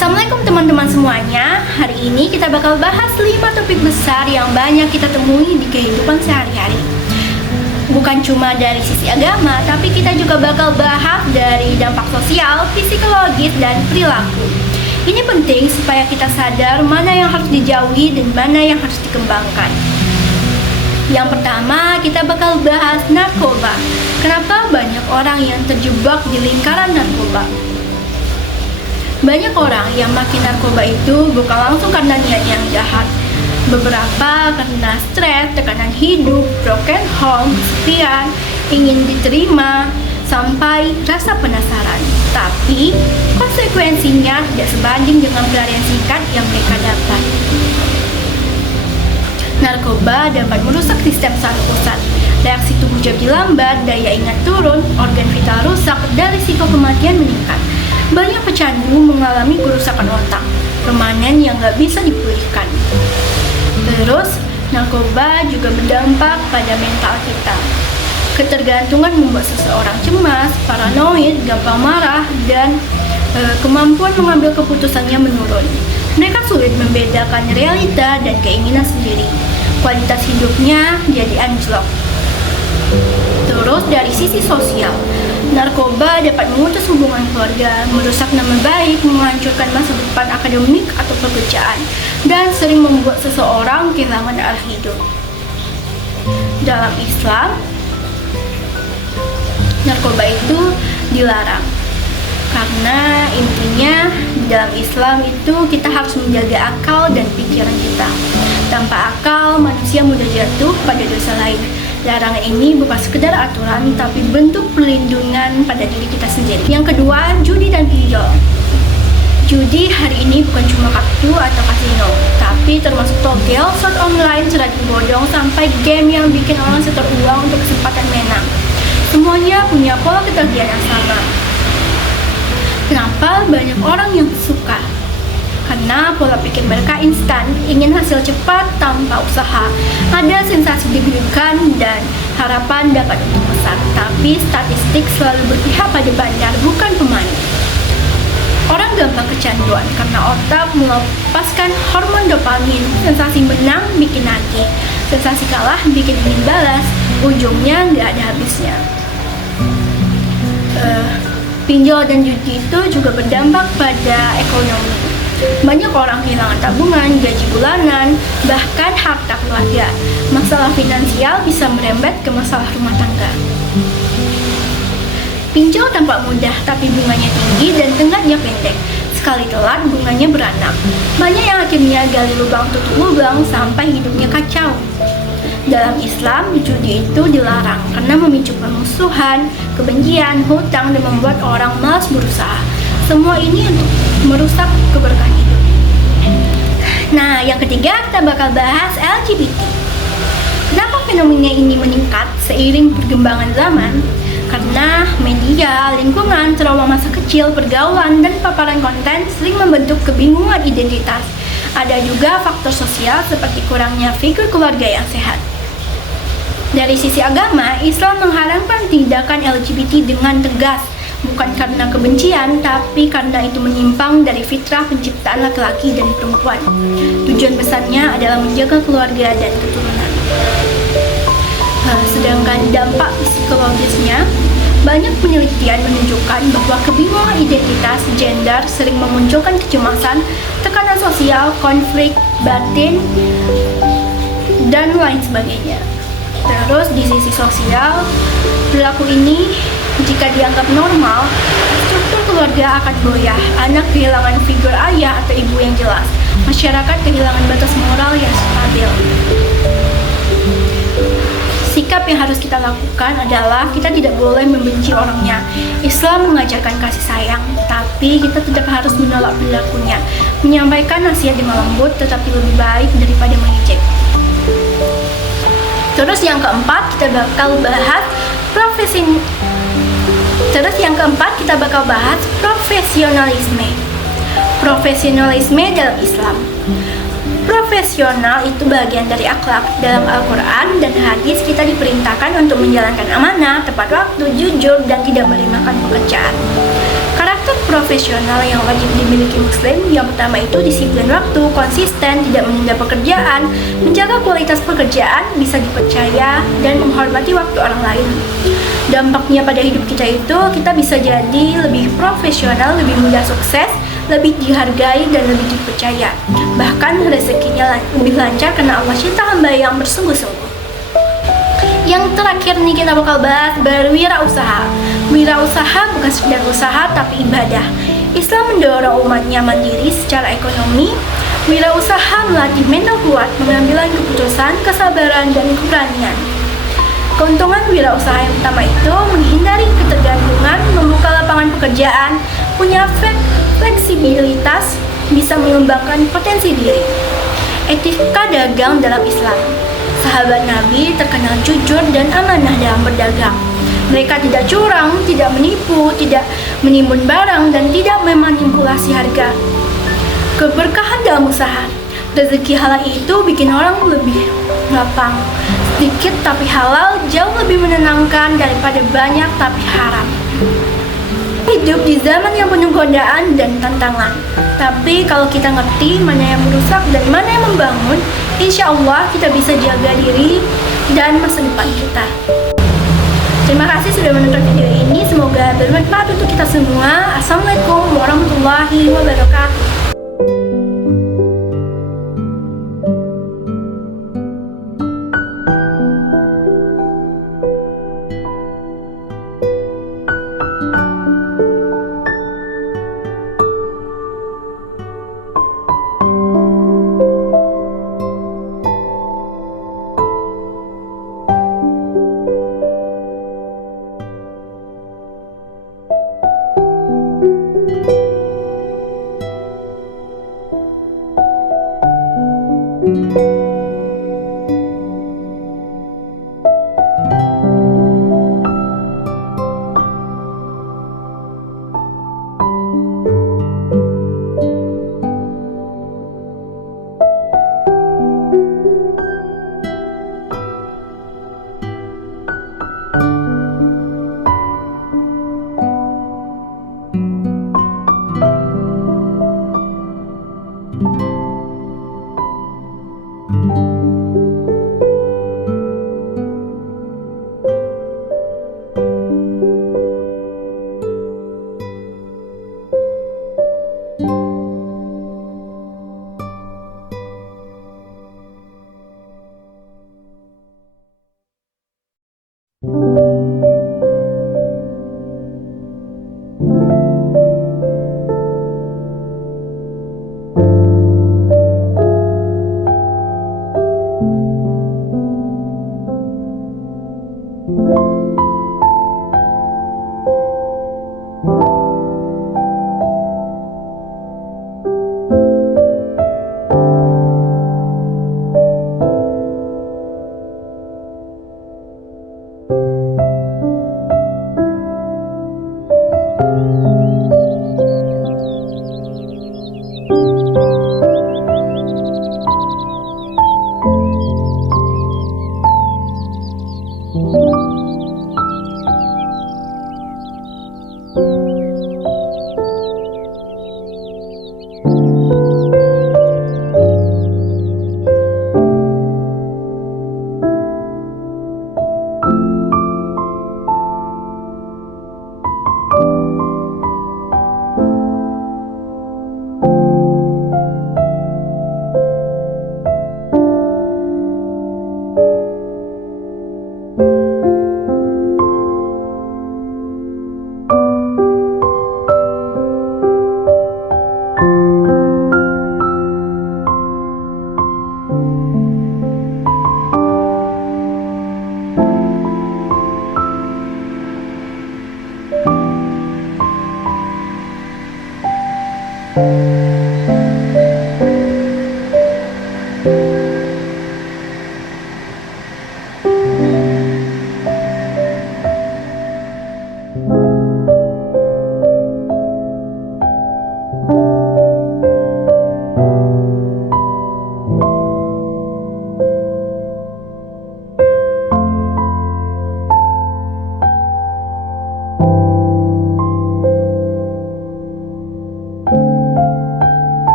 Assalamualaikum teman-teman semuanya. Hari ini kita bakal bahas 5 topik besar yang banyak kita temui di kehidupan sehari-hari. Bukan cuma dari sisi agama, tapi kita juga bakal bahas dari dampak sosial, psikologis, dan perilaku. Ini penting supaya kita sadar mana yang harus dijauhi dan mana yang harus dikembangkan. Yang pertama, kita bakal bahas narkoba. Kenapa banyak orang yang terjebak di lingkaran narkoba? Banyak orang yang makin narkoba itu bukan langsung karena niatnya yang jahat. Beberapa karena stres, tekanan hidup, broken home, kesepian, ingin diterima, sampai rasa penasaran. Tapi konsekuensinya tidak sebanding dengan pelarian singkat yang mereka dapat. Narkoba dapat merusak sistem saraf pusat. Reaksi tubuh jadi lambat, daya ingat turun, organ vital rusak, dan risiko kematian meningkat. Banyak pecandu mengalami kerusakan otak, permanen yang nggak bisa dipulihkan. Terus, narkoba juga berdampak pada mental kita. Ketergantungan membuat seseorang cemas, paranoid, gampang marah, dan kemampuan mengambil keputusannya menurun. Mereka sulit membedakan realita dan keinginan sendiri. Kualitas hidupnya jadi anjlok. Terus dari sisi sosial, narkoba dapat memutus hubungan keluarga, merusak nama baik, menghancurkan masa depan akademik atau pekerjaan, dan sering membuat seseorang kehilangan arah hidup. Dalam Islam, narkoba itu dilarang. Karena intinya di dalam Islam itu kita harus menjaga akal dan pikiran kita. Tanpa akal, manusia mudah jatuh pada dosa lain. Larangan ini bukan sekedar aturan, tapi bentuk perlindungan pada diri kita sendiri. Yang kedua, judi dan pinjol. Judi hari ini bukan cuma kartu atau kasino, tapi termasuk togel, slot online, cerdik bodong, sampai game yang bikin orang setor uang untuk kesempatan menang. Semuanya punya pola ketagihan yang sama. Kenapa banyak orang yang suka? Karena pola pikir mereka instan, ingin hasil cepat tanpa usaha. Ada sensasi deg-degan dan harapan dapat untung besar. Tapi statistik selalu berpihak pada bandar, bukan pemain. Orang gampang kecanduan karena otak melepaskan hormon dopamin. Sensasi menang bikin nagih, sensasi kalah bikin ingin balas. Ujungnya nggak ada habisnya. Pinjol dan judi itu juga berdampak pada ekonomi. Banyak orang kehilangan tabungan, gaji bulanan, bahkan harta keluarga. Masalah finansial bisa merembet ke masalah rumah tangga. Pinjol tampak mudah, tapi bunganya tinggi dan tenggatnya pendek. Sekali telat, bunganya beranak. Banyak yang akhirnya gali lubang tutup lubang sampai hidupnya kacau. Dalam Islam, judi itu dilarang karena memicu permusuhan, kebencian, hutang, dan membuat orang malas berusaha. Semua ini untuk merusak keberkahan hidup. Nah, yang ketiga kita bakal bahas LGBT. Kenapa fenomena ini meningkat seiring perkembangan zaman? Karena media, lingkungan, trauma masa kecil, pergaulan, dan paparan konten sering membentuk kebingungan identitas. Ada juga faktor sosial seperti kurangnya figur keluarga yang sehat. Dari sisi agama, Islam mengharamkan tindakan LGBT dengan tegas, bukan karena kebencian, tapi karena itu menyimpang dari fitrah penciptaan laki-laki dan perempuan. Tujuan besarnya adalah menjaga keluarga dan keturunan. Sedangkan dampak psikologisnya, banyak penelitian menunjukkan bahwa kebingungan identitas gender sering memunculkan kecemasan, tekanan sosial, konflik batin, dan lain sebagainya. Terus di sisi sosial, perilaku ini jika dianggap normal, struktur keluarga akan goyah, anak kehilangan figur ayah atau ibu yang jelas, masyarakat kehilangan batas moral yang stabil. Sikap yang harus kita lakukan adalah kita tidak boleh membenci orangnya. Islam mengajarkan kasih sayang, tapi kita tidak harus menolak perilakunya. Menyampaikan nasihat dengan lembut tetapi lebih baik daripada mengejek. Terus yang keempat kita bakal bahas profesionalisme. Profesionalisme dalam Islam. Profesional itu bagian dari akhlak. Dalam Al-Quran dan hadis kita diperintahkan untuk menjalankan amanah, tepat waktu, jujur, dan tidak melemahkan pekerjaan. Karakter profesional yang wajib dimiliki Muslim. Yang pertama itu disiplin waktu, konsisten, tidak menunda pekerjaan, menjaga kualitas pekerjaan, bisa dipercaya, dan menghormati waktu orang lain. Dampaknya pada hidup kita itu, kita bisa jadi lebih profesional, lebih mudah sukses, lebih dihargai, dan lebih dipercaya. Bahkan rezekinya lebih lancar karena Allah cinta hamba yang bersungguh-sungguh. Yang terakhir nih kita bakal bahas berwirausaha. Wirausaha bukan sekedar usaha tapi ibadah. Islam mendorong umatnya mandiri secara ekonomi. Wirausaha melatih mental kuat, mengambil keputusan, kesabaran, dan keberanian. Keuntungan wirausaha yang pertama itu menghindari ketergantungan, membuka lapangan pekerjaan, punya fleksibilitas, bisa mengembangkan potensi diri. Etika dagang dalam Islam. Sahabat Nabi terkenal jujur dan amanah dalam berdagang. Mereka tidak curang, tidak menipu, tidak menimbun barang, dan tidak memanipulasi harga. Keberkahan dalam usaha. Rezeki halal itu bikin orang lebih lapang. Sedikit tapi halal jauh lebih menenangkan daripada banyak tapi haram. Hidup di zaman yang penuh godaan dan tantangan. Tapi kalau kita ngerti mana yang merusak dan mana yang membangun, insya Allah kita bisa jaga diri dan masa depan kita. Terima kasih sudah menonton video ini. Semoga bermanfaat untuk kita semua. Assalamualaikum warahmatullahi wabarakatuh.